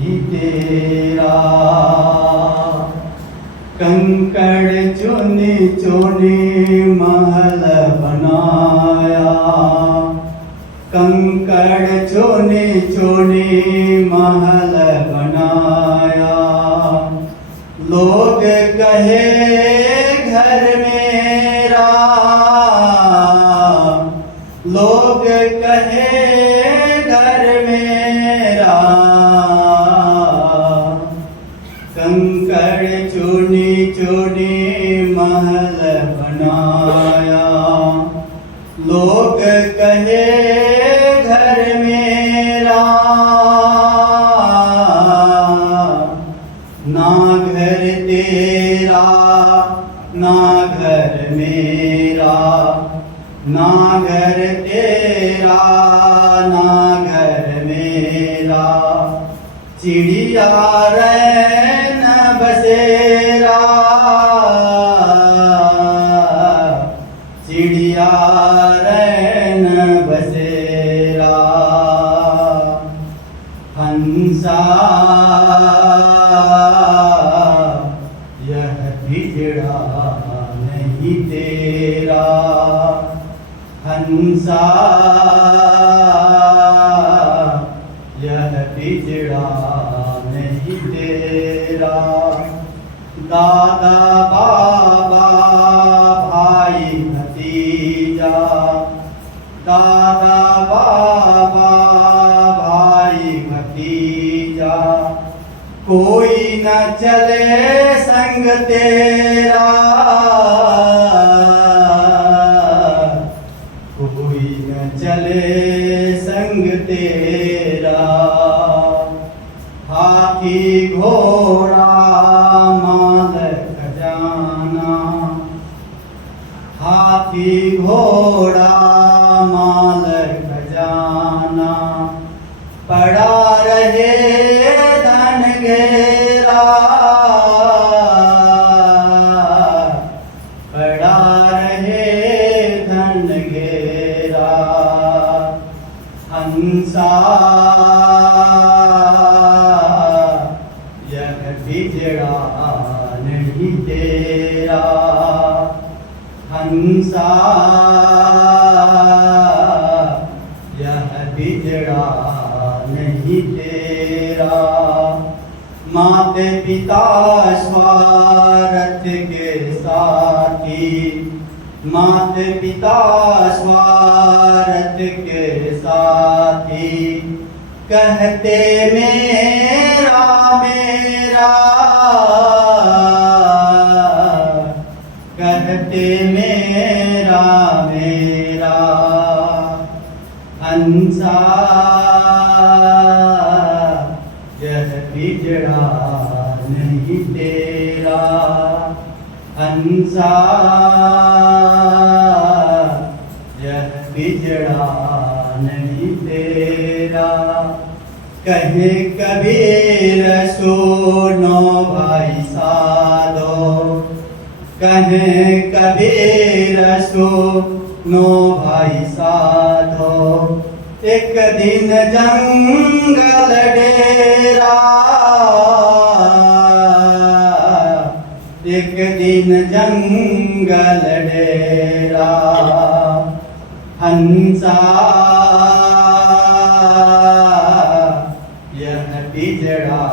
तेरा कंकड़ चुनी चुनी महल बनाया, कंकड़ चुनी चुनी महल बनाया। लोग कहे घर मेरा, लोग कहे घर मेरा। कंकड़ चुनी चुनी महल बनाया, लोग कहे घर मेरा। ना घर तेरा ना घर मेरा, ना घर तेरा ना घर मेरा। चिड़िया रैन बसेरा, चिड़िया रैन बसेरा। हंसा यह पिंजड़ा नहीं तेरा, हंसा यह पिंजड़ा नहीं तेरा। दादा बाबा भाई भतीजा, दादा बाबा भाई भतीजा। कोई न चले संग तेरा, कोई न चले संग तेरा। हाथी घोड़ा माल खजाना, हाथी घोड़ा माल खजाना। पड़ा रहे धन घेरा, पड़ा रहे धन घेरा। हंसा यह पिंजड़ा नहीं तेरा, हंसा यह पिंजड़ा नहीं तेरा। माते पिता स्वार्थ के साथी, माते पिता स्वार्थ के साथी। कहते मेरा मेरा, कहते मेरा मेरा। हंसा यह पिंजड़ा नहीं तेरा, हंसा यह पिंजड़ा नहीं तेरा। कहे कबीर सुनो भाई साधो, कहे कबीर सुनो भाई साधो। एक दिन जंगल डेरा, एक दिन जंगल डेरा। हंसा यह पिंजड़ा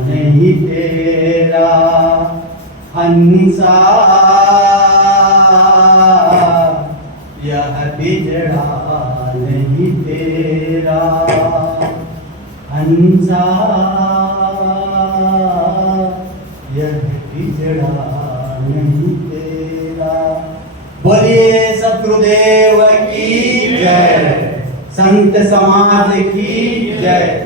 नहीं तेरा, हंसा यह पिंजड़ा नहीं तेरा। हंसा यह पिंजड़ा नहीं तेरा। बोलिए सद्गुरुदेव की जय, संत समाज की जय।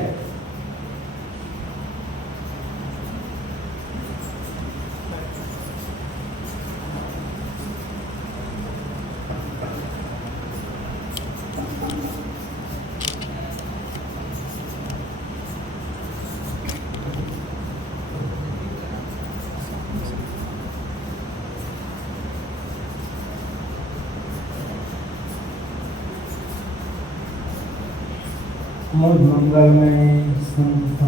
और मंगल में संत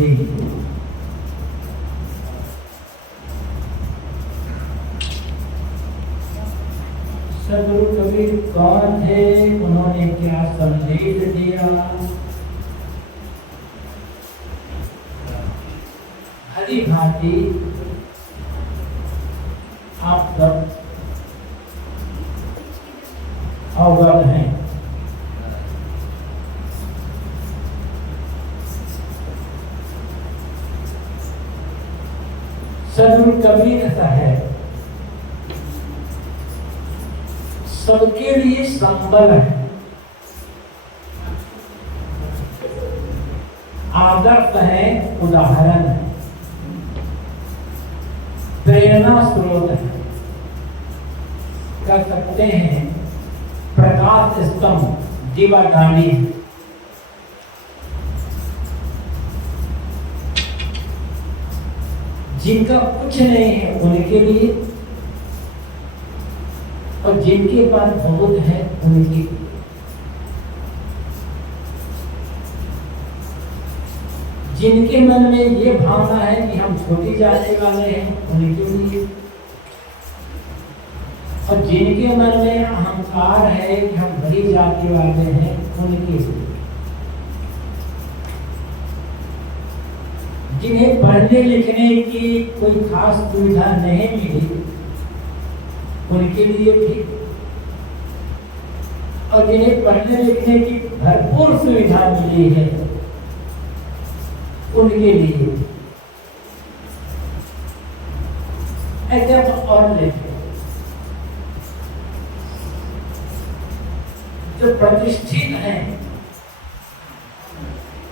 जी सदगुरु कबीर कौन थे, उन्होंने क्या संदेश दिया? भली भांति आप सब अवगत हैं। सदगुरु कबीर साहब सबके लिए संबल है, आदर्श है, उदाहरण है, प्रेरणा स्रोत है, कह सकते हैं प्रकाश स्तंभ, दीवा डाली है। जिनका कुछ नहीं है उनके लिए, और जिनके पास बहुत है उनके, जिनके मन में ये भावना है कि हम छोटी जाति वाले हैं उनके लिए, और जिनके मन में अहंकार है कि हम बड़ी जाति वाले हैं उनके लिए, जिन्हें पढ़ने लिखने की कोई खास सुविधा नहीं मिली उनके लिए भी, और जिन्हें पढ़ने लिखने की भरपूर सुविधा मिली है उनके लिए। ऐसे और लेते जो प्रतिष्ठित हैं,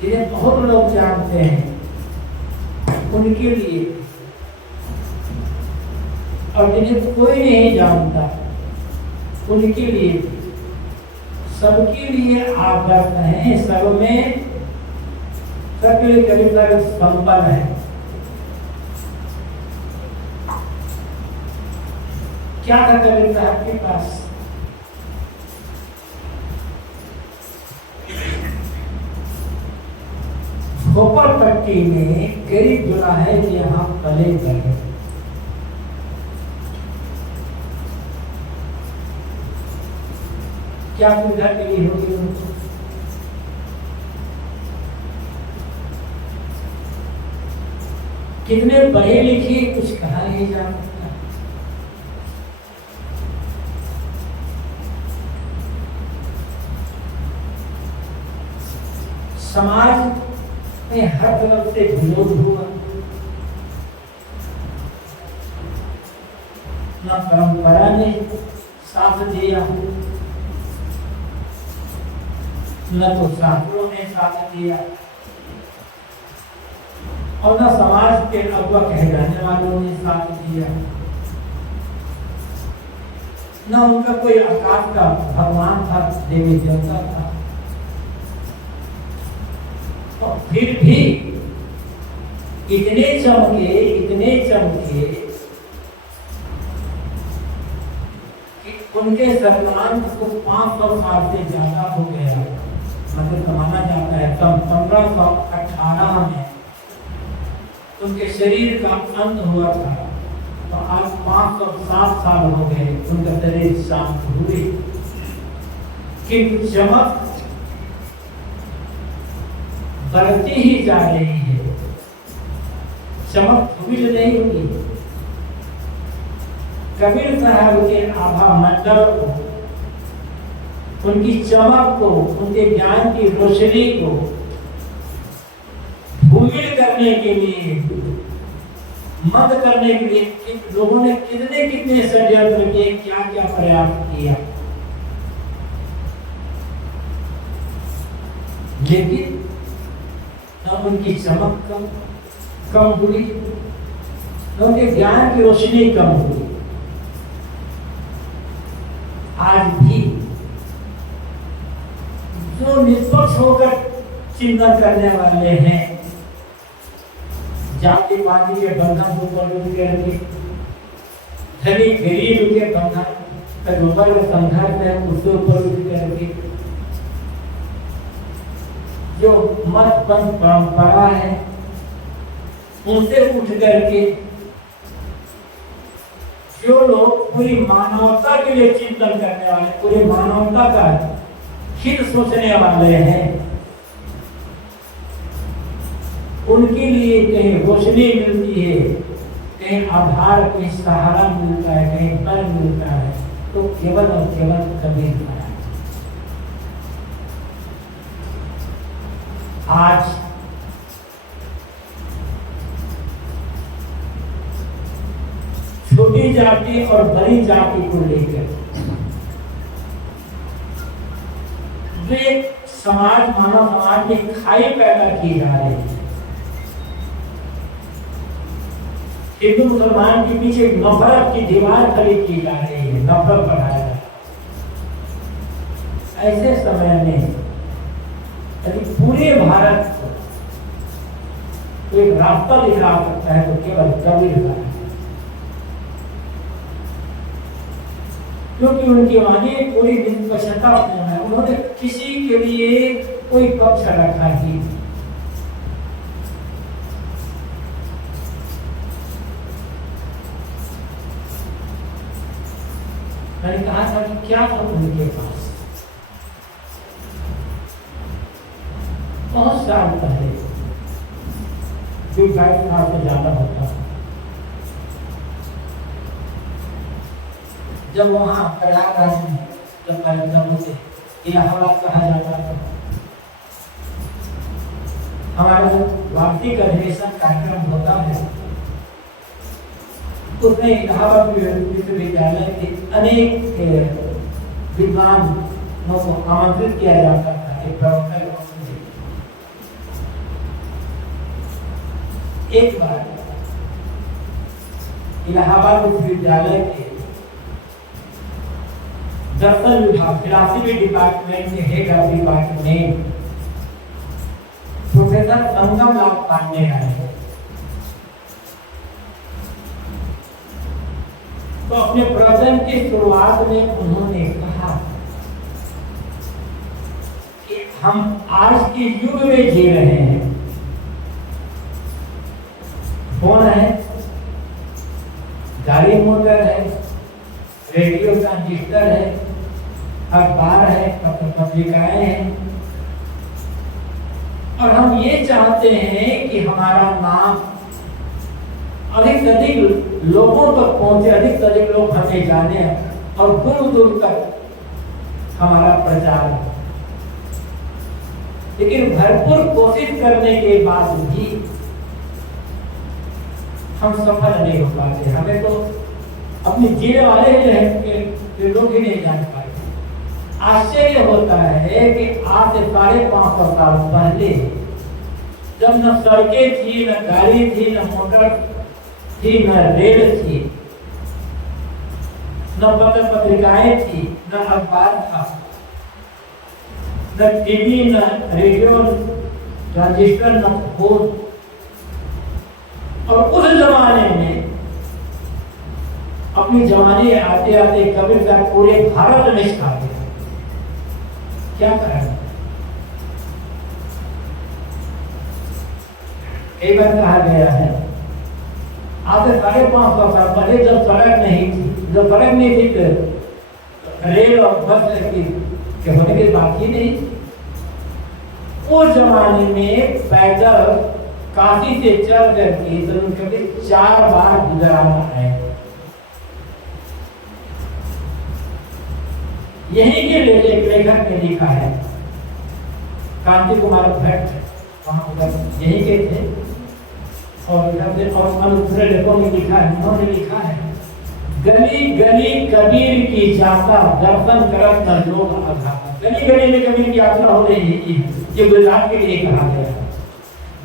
जिन्हें बहुत लोग जानते हैं उनके लिए, और जिन्हें कोई नहीं जानता उनके लिए, सबके लिए आदर्श है। सब में सबके लिए करीब करीब संपन्न है। क्या था कबीर साहब के पास? झोपड़पट्टी में गरीब जुड़ा है कि यहाँ पले गए, क्या सुविधा मिली होगी उनको? कितने पढ़े लिखे कुछ कहा नहीं जा सकता। समाज में हर तरफ से विरोध हुआ, न परंपरा ने साथ दिया, न तो शास्त्रों ने साथ दिया, और न समाज के अगुआ कहे जाने वालों ने साथ दिया, न उनका कोई आकाश का भगवान था, देवी देवता था। और फिर भी इतने चमके कि उनके सम्मान को 500 साल से ज्यादा हो गया, मतलब माना जाता है। 1518 में उनके शरीर का अंत हुआ था, तो आज 507 साल हो गए उनका शरीर शांत हुए, किंतु चमक बढ़ती ही जा रही है। चमक धूमिल नहीं हुई। कबीर साहब के आभा मंडल को, उनकी चमक को, उनके ज्ञान की रोशनी को धूमिल करने के लिए, मंद करने के लिए लोगों ने कितने षड्यंत्र किए, क्या क्या प्रयास किया, लेकिन अब उनकी चमक कम हुई, उनके ज्ञान की रोशनी कम हुई। आज भी जो निष्पक्ष होकर चिंतन करने वाले हैं, जाति पाति के बंधन को ऊपर करके, धनी गरीब के बंधन का ऊपर संघर्ष है उसके ऊपर करके, जो मत पंथ परंपरा है उनसे उठ करके जो लोग पूरी मानवता के लिए चिंतन करने वाले, पूरी मानवता का हित सोचने वाले हैं, उनके लिए कहीं रोशनी मिलती है, कहीं आधार, कहीं सहारा मिलता है, कहीं बल मिलता है, तो केवल और केवल कबीर महाराज। आज छोटी जाति और बड़ी जाति को लेकर जो एक समाज, मानव समाज में खाई पैदा की जा रही है, हिंदू मुसलमान के पीछे नफरत की दीवार खड़ी की जा रही है, नफरत बढ़ाया जा रहा है। ऐसे समय में यदि पूरे भारत को एक रास्ता दिखा सकता है तो केवल कबीर का है, क्योंकि उनकी वाणी पूरी निष्पक्षता है। उन्होंने किसी के लिए कोई पक्ष रखा ही नहीं। मैंने कहा था कि क्या था उनके पास। बहुत साल पहले, 22 साल से ज्यादा होता है, जब वहाँ प्रयागराज में जब कार्यक्रम होते, इलाहाबाद कहा जाता था, हमारा वार्षिक अधिवेशन कार्यक्रम होता है, उसमें इलाहाबाद विश्वविद्यालय के अनेक विद्वानों को आमंत्रित किया जाता था। एक प्रवक्ता एक बार इलाहाबाद विश्वविद्यालय के दर्शन विभाग, फिलॉसफी डिपार्टमेंट के हेड ऑफ डिपार्टमेंट प्रोफेसर संगम लाल पांडे आए, तो अपने प्रवचन की शुरुआत में उन्होंने कहा कि हम आज के युग में जी रहे हैं। फोन है, गाड़ी मोटर है, रेडियो ट्रांजिस्टर है, अखबार है, पत्र पत्रिकाएं हैं, और हम ये चाहते हैं कि हमारा नाम अधिक से अधिक लोगों तक पहुंचे, अधिक से अधिक लोग हमें जाने और दूर दूर तक हमारा प्रचार हो। लेकिन भरपूर कोशिश करने के बाद भी हम सफल नहीं हो पाते। हमें तो अपने जीने वाले जो है लोग ही नहीं जान पाते। आश्चर्य होता है कि आज से 550 साल पहले, जब न सड़कें थी, न गाड़ी थी, न मोटर थी, न रेल थी, न पत्र पत्रिकाएं थी, न अखबार था, न टीवी, न रेडियो ट्रांजिस्टर, न फोन, और उस जमाने में अपनी जवानी आते आते कबीर साहब पूरे भारत में छा गए। क्या करें? कई बार कहा गया है, आज से 550 साल पहले जब सड़क नहीं थी, जब सड़क नहीं थी तो रेल और बस के होने की बात ही नहीं। उस जमाने में पैदल काशी से चल करके कभी 4 बार गुजराना है। यही के लेखक ने लिखा है, कांति कुमार भट्ट, वहां उधर यही के थे, और दूसरे लेखकों ने लिखा है, उन्होंने लिखा है, गली गली कबीर की जाता, दर्शन करत न लोग अघाता। गली गली में कबीर की यात्रा हो रही है, ये गुजरात के लिए कहा गया है।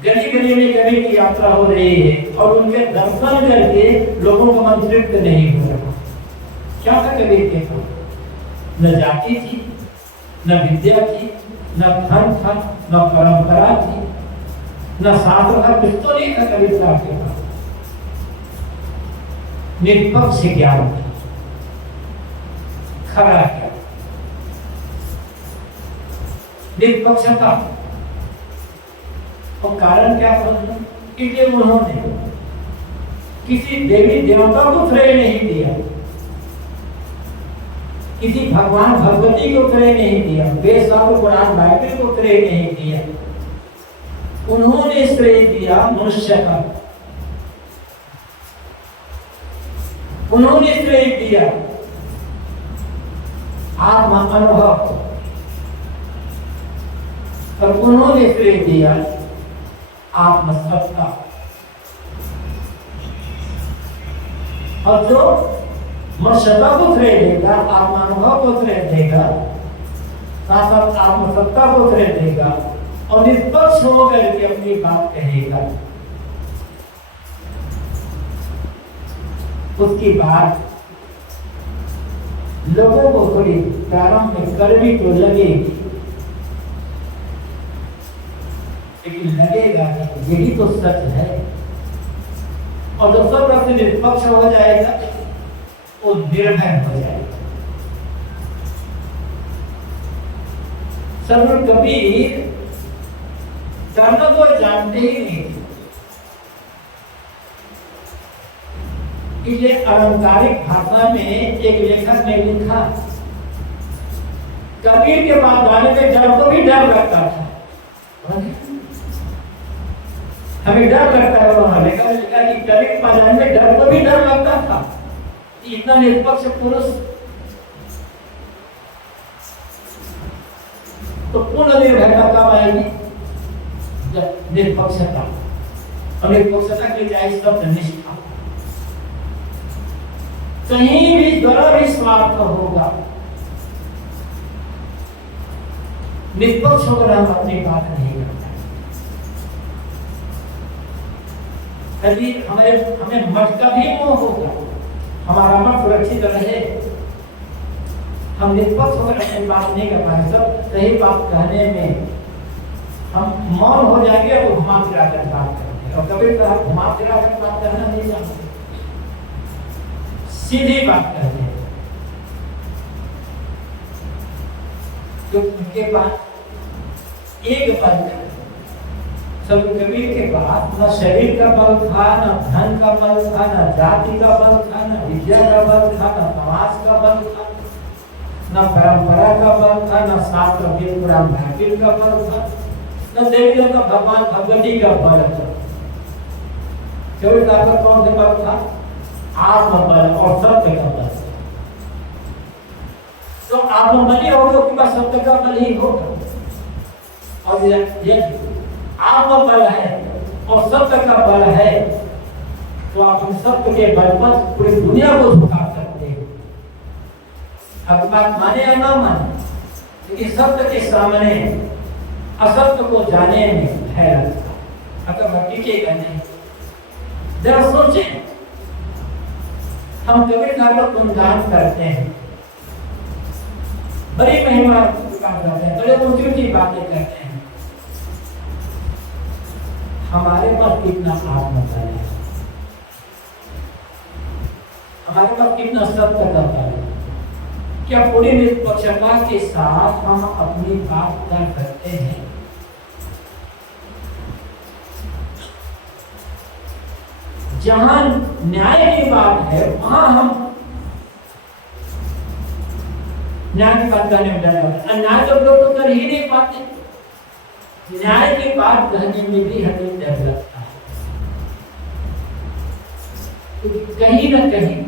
गली गली में कबीर की यात्रा हो रही है और उनके दर्शन करके लोगों का मन तृप्त नहीं हो रहा। क्या था कबीर के पास? न जाति थी, न विद्या थी, न धन था, न परंपरा थी, न शास्त्र था, कुछ तो नहीं था कबीर साहब के पास। निष्पक्ष ज्ञान था, खरा ज्ञान, निष्पक्षता। और कारण क्या था? इसलिए उन्होंने किसी देवी देवता को श्रेय नहीं दिया, किसी भगवान भगवती को श्रेय नहीं दिया, वेद कुरान बाइबल को श्रेय नहीं दिया। उन्होंने श्रेय दिया मनुष्य का, उन्होंने श्रेय दिया आत्मा अनुभव, और उन्होंने श्रेय दिया आत्मसत्ता। और जो मनुष्यता को श्रेय देगा, आत्मानुभव को श्रेय देगा, साथ साथ आत्मसत्ता को श्रेय देगा और निष्पक्ष होकर के अपनी बात कहेगा, उसकी बात लोगों को थोड़ी प्रारंभ में कड़वी तो लगेगी, लेकिन लगेगा कि यही तो सच है। और जो सब तरह से निष्पक्ष हो जाएगा वो निर्भय हो जाएगा। सदगुरु कबीर धर्म को जानते ही नहीं थे, इसलिए अलंकारिक भाषा में एक लेखक ने लिखा, कबीर के पास जाने में डर को भी डर लगता था। हमें डर लगता है, उन्होंने लिखा कि कबीर के पास जाने में डर को भी डर लगता था। इतना निष्पक्ष पुरुष तो पूर्ण निर्भयता कब आएगी? जब निष्पक्षता, और निष्पक्षता के लिए शब्द निष्ठा। कहीं भी जरा भी स्वार्थ होगा, निष्पक्ष होकर हम अपनी बात नहीं करते। यदि हमें मठ का भी मोह होगा, हमारा मठ सुरक्षित रहे, हम निष्पक्ष होकर अपनी बात नहीं कर पाए, सब सही बात कहने में हम मौन हो जाएंगे और घुमा फिरा कर बात करेंगे। और कभी कभी घुमा फिरा कर बात करना नहीं जानते, सीधी बात कहते हैं। तो उनके पास एक बल था, सब कबीर के पास न शरीर का बल था, न धन का बल था, न जाति का बल था, न विद्या का बल था, न समाज का बल था, न परंपरा का बल था, न शास्त्र वेद पुराण बाइबल का बल था, न देवी देवता भगवान भगवती का बल था। कबीर का कौन सा बल था? आत्मबल और सत्य का बल। तो आत्मबली होगा उसके बाद सत्य का बल ही होगा। और ये आत्मबल है और सत्य का बल है, तो आप सत्य के बल पर पूरी दुनिया को झुका सकते हो। अब बात माने या ना माने, लेकिन सत्य के सामने असत्य को जाने में है लगता, अगर टिकेगा नहीं। जरा सोचें, हम कबीर का गुणगान करते हैं, बड़ी महिमा करते हैं, बड़े ऊंची ऊंची बातें करते हैं, हमारे पास कितना आत्मबल है, हमारे पास कितना सत्य का बल है? क्या पूरी निष्पक्षता के साथ हम अपनी बात कर सकते हैं? जहां न्याय की बात है वहां हम न्याय की बात करने में डर लगता है। अन्याय तो लोग तो कर ही नहीं पाते, न्याय की बात कहने में भी हमें डर लगता है, क्योंकि कहीं ना कहीं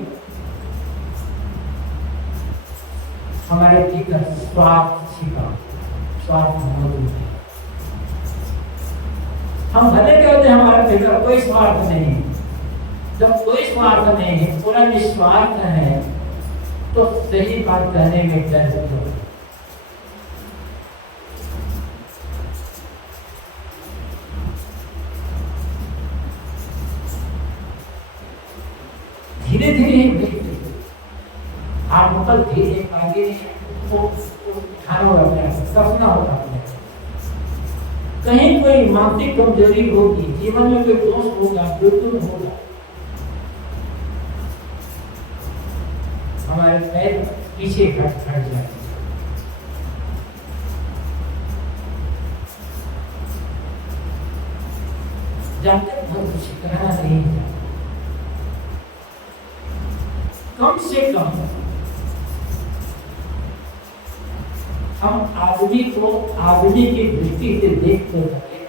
हमारे भीतर स्वार्थ छिपा, स्वार्थ मौजूद है। हम भले कहते हैं हमारे भीतर कोई स्वार्थ नहीं है, जब कोई स्वार्थ नहीं है, पूरा निस्वार्थ है, तो सही बात कहने में डर क्यों? धीरे धीरे आत्मबल धीरे आगे उठाना होगा, कसना होगा। कहीं कोई मानसिक कमजोरी होगी, जीवन में कोई दोष होगा, बिल्कुल होगा, हमारे पैर पीछे हट जाएंगे। जब तक तो कुछ कहना नहीं है। कम से कम हम आदमी को आदमी की दृष्टि से देख तो सके,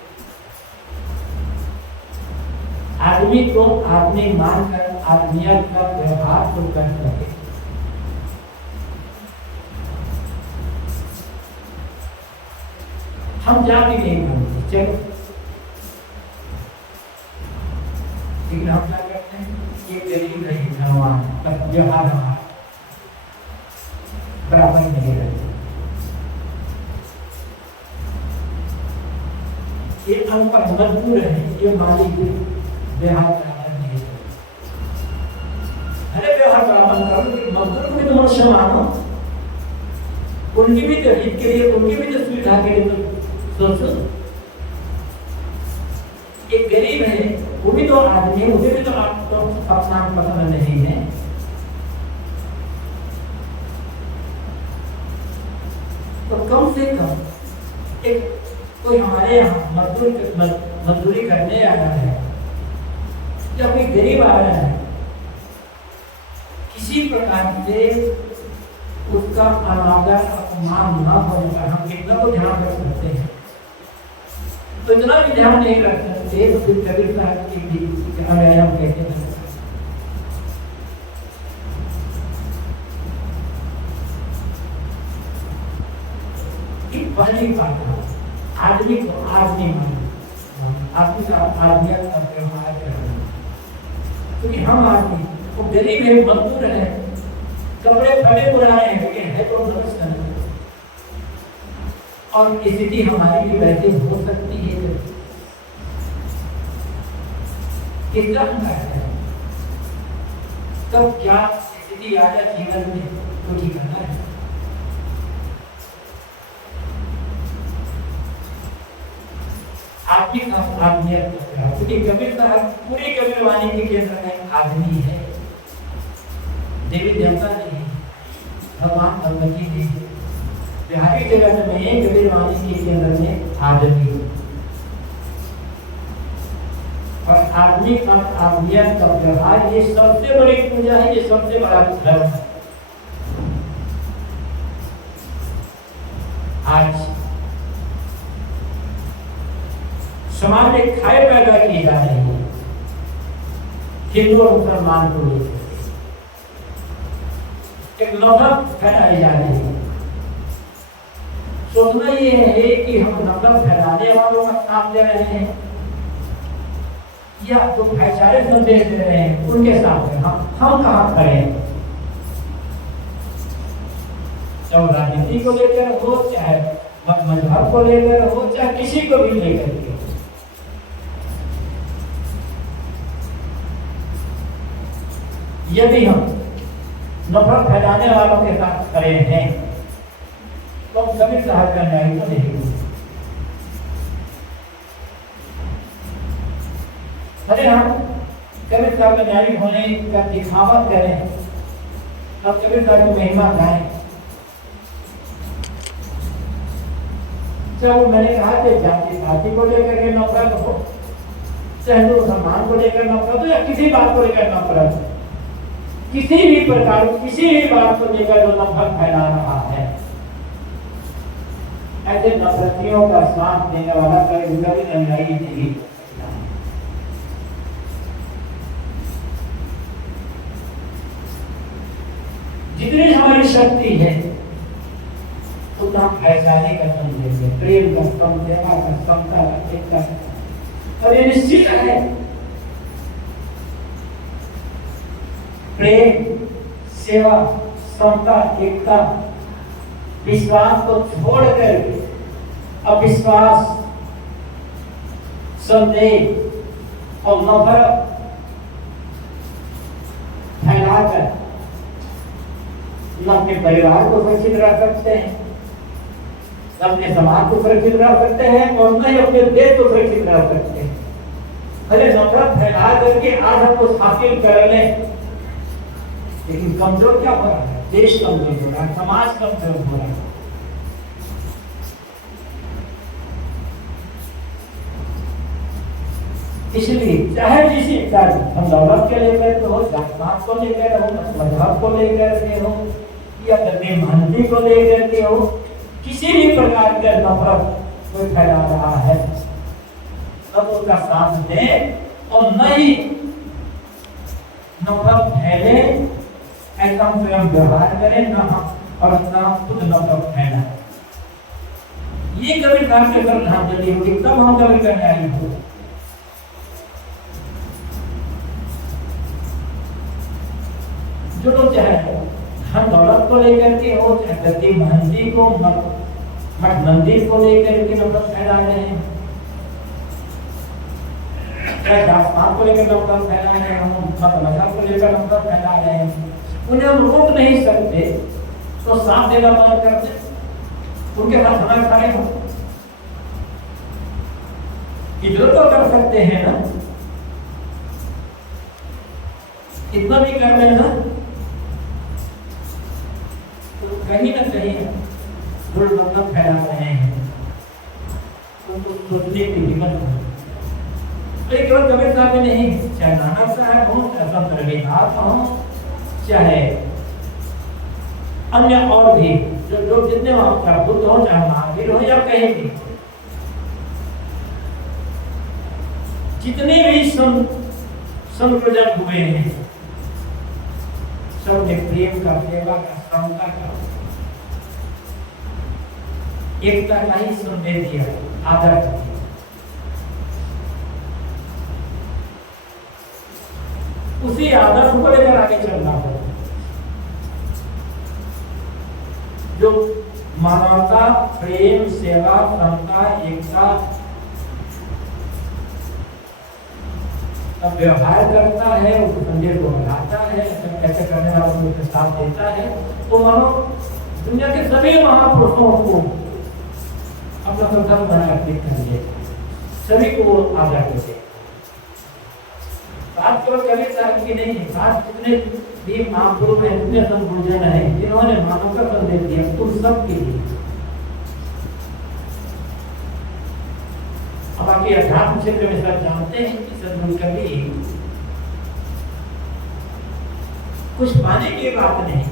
आदमी को आदमी मानकर आदमियत का व्यवहार तो कर सके। हम जाति नहीं मानते, चलो लेकिन हम क्या करते हैं, ये गरीब नहीं धनवान बस व्यवहार हमारा बराबर नहीं रहते। ये अनपढ़ मजबूर है, ये मालिक व्यवहार बराबर नहीं रहते। अरे व्यवहार बराबर करो, मजदूर को भी तो मनुष्य मानो, उनकी भी तो हित के लिए, उनकी भी तो सुविधा के लिए तो सोचो। एक गरीब है, वो भी तो आदमी है, उसे भी तो आपको अपना पसंद नहीं है। तो कम से कम एक कोई हमारे यहाँ मजदूरी करने आ रहा है या कोई गरीब आ रहा है, किसी प्रकार से उसका अनादर अपमान न होने पर हम कितना तो ध्यान रख सकते हैं। तो इतना भी ध्यान नहीं रख सकते तो फिर कबीर साहब की भी हम कैसे कर सकते। पहली बात आदमी को आदमी मानो, आदमी का आदमियत का व्यवहार करना, क्योंकि हम आदमी वो गरीब है, मजदूर है, कपड़े फटे पुराने हैं तो समझता नहीं, और स्थिति हमारी भी वैसे हो सकती है। कितना है तब क्या स्थिति आ जाए जीवन में तो ठीक करना है। आदमी का आदमियत, क्योंकि कबीर साहब पूरी कबीर वाणी के केंद्र में आदमी है, देवी देवता नहीं, भगवान भगवती नहीं, बिहारी जगत में कबीर वाणी के केंद्र में आदमी। और आदमी का आदमियत का व्यवहार ये सबसे बड़ी पूजा है, ये सबसे बड़ा धर्म है। आज समाज में खाए पैदा की जा रही है हिंदू और मुसलमान को लेकर, एक नफरत फैलाई जा रही है। सोचना ये है कि हम नफरत फैलाने वालों का साथ दे रहे हैं या तो भाईचारे संदेश दे रहे हैं, उनके साथ में हम कहाँ खड़े हैं। चाहे राजनीति को लेकर हो, चाहे मजहब को लेकर हो, चाहे किसी को भी लेकर के, यदि हम नफरत फैलाने वालों के साथ खड़े हैं तो हम कभी साहब का न्याय तो नहीं होगा। अरे हम कबीर साहब का न्यायिक होने का दिखावा करें और कबीर साहब की महिमा गाएं। जब मैंने कहा कि जाति पाति को लेकर के नफरत हो, चाहे हिंदू मुसलमान को लेकर नफरत हो या किसी बात को लेकर नफरत हो, किसी भी प्रकार किसी भी बात को लेकर जो नफरत फैला रहा है, ऐसे नफरतियों का साथ देने वाला कभी न्यायी नहीं। जितनी हमारी शक्ति है उतना भाईचारे का संदेश है, प्रेम का संदेश, सेवा का, समता का, एकता का। और ये निश्चित है प्रेम, सेवा, समता, एकता, विश्वास को छोड़कर अविश्वास, संदेह और नफरत फैलाकर न अपने परिवार को सुरक्षित रख सकते हैं, न अपने समाज को सुरक्षित रख सकते हैं और न ही अपने देश को सुरक्षित रख सकते हैं। भले नफरत फैला करके आज हम कुछ हासिल कर लें, लेकिन कमजोर क्या हो रहा है? देश कमजोर हो रहा है, समाज कमजोर हो रहा है। इसलिए चाहे जिसी का हम दौलत के लेकर के हो, जात पात को लेकर हो, मजहब को लेकर के हो, या गद्दी महंती को लेकर के हो, किसी भी प्रकार का नफरत कोई फैला रहा है तब उसका साथ दे और नहीं नफरत फैले ऐसा हम स्वयं व्यवहार करें न हम और न खुद नफरत फैला। ये कभी काम के कर श्रद्धांजलि होगी तब हम कभी कन्यायी हो। जो लोग चाहे धन दौलत को लेकर के हो, चाहे गद्दी महंती को, मठ मंदिर को लेकर के नफरत फैला रहे हैं, चाहे जात पात को लेकर नफरत फैला रहे हैं, मत मजहब को लेकर नफरत फैला रहे हैं, उन्हें हम रोक नहीं सकते तो साथ देना बंद कर दे, उनके साथ हमारे खड़े हो। इधर तो कर सकते हैं ना, इतना भी कर लेना तो कहीं ना कहीं दुर्लभ फैला रहे हैं, उनको सोचने की हिम्मत हो। तो केवल कबीर साहब में नहीं, चाहे नानक साहब हो, चाहे संत रविदास हो, चाहे अन्य और भी जो जितने वहां बुद्ध हो, चाहे महावीर हो या कहीं भी, जितने भी संप्रजन हुए हैं सब ने प्रेम का, सेवा का, समता का, एकता का ही संदेश दिया, आदर किया। उसी आदर्श को लेकर आगे चलना होगा जो मानवता, प्रेम, सेवा, समता, एकता का व्यवहार करता है, उस संदेश को बढ़ाता है, कैसे करने वालों को साथ देता है, तो मानो दुनिया के सभी महापुरुषों को अपना संकल्प बना अर्पित करेंगे, सभी को आदर देते। बात केवल कबीर साहब की नहीं है, बात जितने भी महापुरुष हैं, जितने संत गुरुजन हैं, जिन्होंने मानव का संदेश दिया, उन सब के लिए। अब बाकी अध्यात्म क्षेत्र में सब जानते हैं कि सदगुरु कभी कुछ पाने की बात नहीं,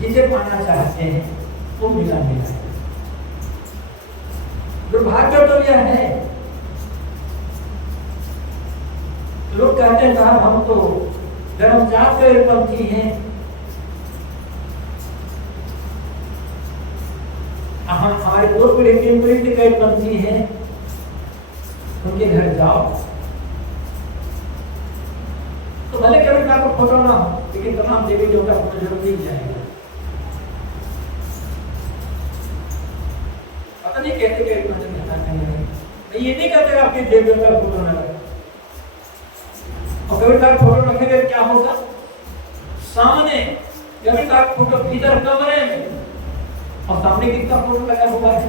जिसे पाना चाहते हैं वो मिला मिला है। दुर्भाग्य तो यह है, लोग कहते हैं साहब हम तो जन्मजात के पंथी हैं, हम हमारे दो पीढ़ी तीन पीढ़ी से कई पंथी हैं, उनके घर जाओ तो भले कभी आपको फोटो ना हो, लेकिन तमाम देवी देवता फोटो जरूर मिल जाएगा। पता नहीं कैसे कैसे ये नहीं कहते आपके देवी देवता फोटो ना लगे, और कभी तक फोटो रखेंगे क्या होगा, सामने कभी तक फोटो इधर कमरे में और सामने कितना फोटो लगा हुआ है,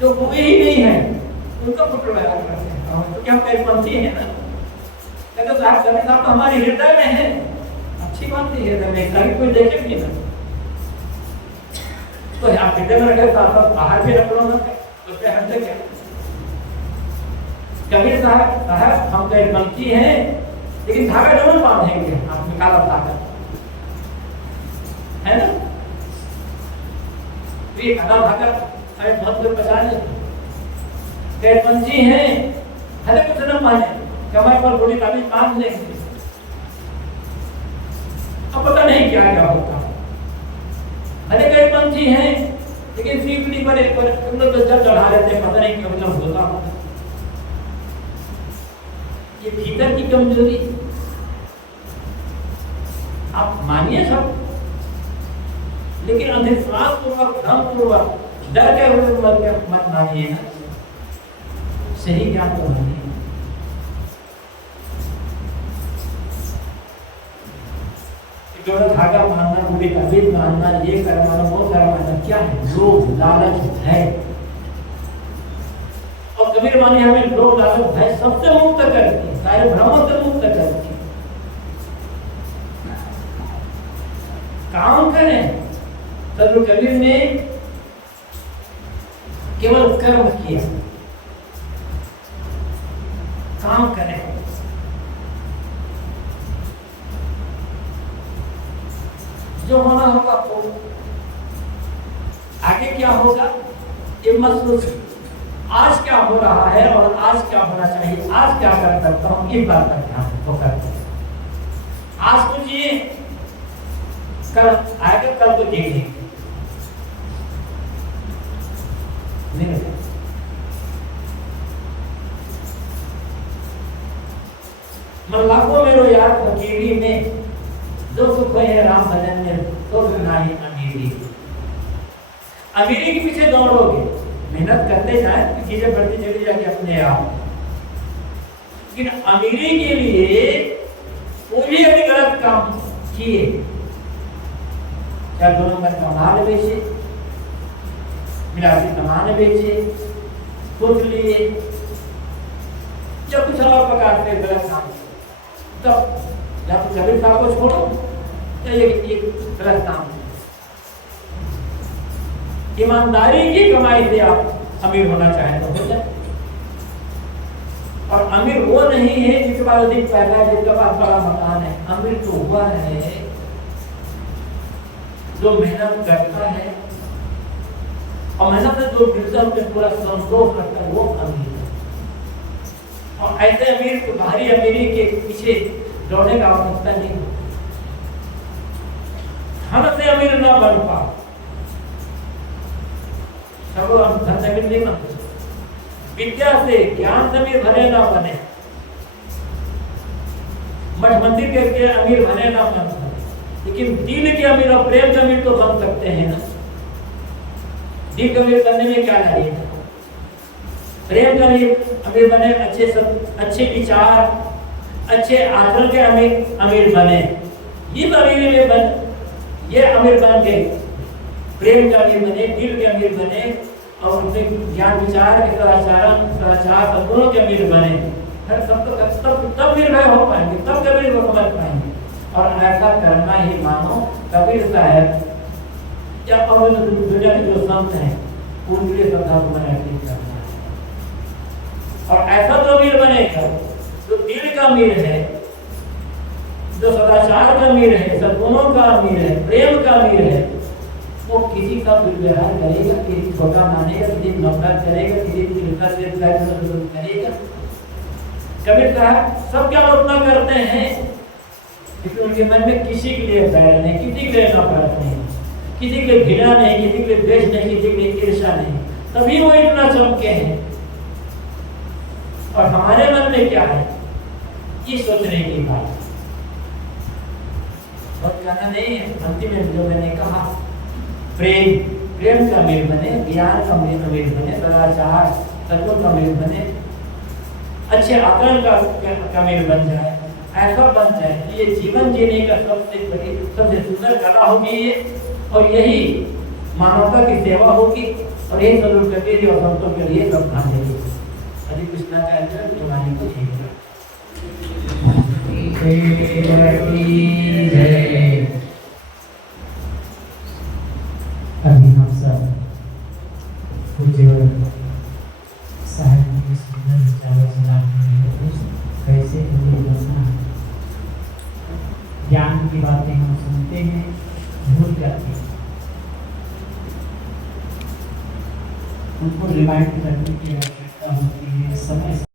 जो हुए ही नहीं है उनका फोटो लगा करते हैं। तो क्या कई पंथी है ना, कहते साहब कभी साहब तो हमारे हृदय में है, अच्छी बात है, हृदय में कभी कोई देखेंगे ना, तो आप हृदय में रखे साहब बाहर भी रख लो ना, उस पर हटते क्या। कबीर साहब हम कई पंथी हैं, लेकिन धागा जरूर बांधेंगे, आप निकाला धागा है ना, तो ये आधा धागा शायद बहुत लोग बचा ले। कई पंथी हैं भले कुछ न माने, कमर पर बड़ी ताबीज बांध लेंगे, अब पता नहीं क्या क्या होता। भले कई पंथी हैं, लेकिन सीपड़ी पर एक पर जब चढ़ा लेते हैं, पता नहीं क्या मतलब होता होगा। ये भीतर की कमजोरी, आप मानिए सब, लेकिन अंधविश्वास पूर्वक, भ्रम पूर्वक, डर के मत मानिए ना, सही ज्ञान को मानिए। जोड़ा धागा मानना, पूरी तबीयत मानना, ये करवाना, वो करवाना, क्या है? लोभ, लालच, भय। और कबीर वाणी हमें लोभ, लालच, भय सबसे मुक्त करती है, सारे भ्रमों से मुक्त करती है। काम करें। सदगुरु कबीर ने केवल कर्म किया, काम करें। जो होना होगा हो, आगे क्या होगा ये मत सोचिए। आज क्या हो रहा है और आज क्या होना चाहिए, आज क्या कर सकता हूँ, इस बात पर ध्यान तो करते हैं। आज को जिए, कल आएगा, कल को जिए नहीं। मन लाखों मेरो यार फकीरी में, जो सुख है राम भजन में, तो नहीं अमीरी। अमीरी के पीछे दौड़ोगे, मेहनत करते जाए तो चीजें बढ़ती चली जाएगी अपने आप। लेकिन अमीरी के लिए कोई भी गलत काम किए, क्या 2 नंबर का माल बेचे, मिलावटी सामान बेचे, कुछ लिए, या कुछ और प्रकार से गलत काम, तब या तो कबीर साहब को छोड़ो या ये गलत काम। ईमानदारी की कमाई से आप अमीर होना चाहें तो हो जाए। और अमीर वो नहीं है जिसके पास अधिक पैसा है, जिसके पास बड़ा मकान है। अमीर तो हुआ है जो मेहनत करता है और मेहनत से जो मिलता है पूरा संतोष रखता है, वो अमीर है। और ऐसे अमीर को भारी अमीरी के पीछे दौड़ने का आवश्यकता नहीं। धन से अमीर ना बन पाओ, सबको धन से नहीं बनते। विद्या से, ज्ञान से अमीर भले ना बने, मठ मंदिर के अमीर भले ना बने, लेकिन दिल के अमीर और प्रेम के अमीर तो बन सकते हैं ना। दिल के अमीर बनने में क्या लगेगा? प्रेम का अमीर बने, अच्छे विचार, अच्छे आचरण के अमीर बने। ये अमीर में बन, ये अमीर बन गए, प्रेम का अमीर बने, दिल के अमीर बने और अपने ज्ञान विचार के सदाचार सद्गुणों के अमीर बने। तब निर्भय हो पाएंगे, तब कबीर को समझ पाएंगे। और ऐसा करना ही मानो कबीर साहब या और दुनिया के जो संत हैं उनके लिए श्रद्धा को बनाए करना है। और ऐसा तो अमीर बनेगा जो दिल का अमीर है, जो सदाचार का अमीर है, सद्गुणों का अमीर है, प्रेम का अमीर है। वो किसी का दुर्व्यवहार करेगा, किसी छोटा मानेगा, किसी नफरत करेगा, किसी की करेगा। कबीर साहब सब क्या उतना करते हैं क्योंकि उनके मन में किसी के लिए बैर नहीं, किसी के लिए नफरत नहीं, किसी के लिए घृणा नहीं, किसी के लिए द्वेष नहीं, किसी के लिए ईर्ष्या नहीं। तभी वो इतना चमके हैं। और हमारे मन में क्या है, ये सोचने की बात बहुत कहना नहीं है। अंतिम में जो मैंने कहा, प्रेम का अमीर बने, ज्ञान का अमीर बने, सदाचार सद्गुण का अमीर बने, अच्छे आचरण का अमीर बन जाए। ऐसा बन जाए कि ये जीवन जीने का सबसे बड़ी, सबसे सुंदर कला होगी ये, और यही मानवता की सेवा होगी। और यही जरूर कबीर और संतों के लिए श्रद्धांजलि। हरे कृष्णा का जय को अभी हम सब पूज्य साहिब की सुंदर विचारों से कैसे हिंदी बोलना, ज्ञान की बातें हम सुनते हैं, भूल जाते हैं। उनको रिमाइंड करने की आवश्यकता होती है समय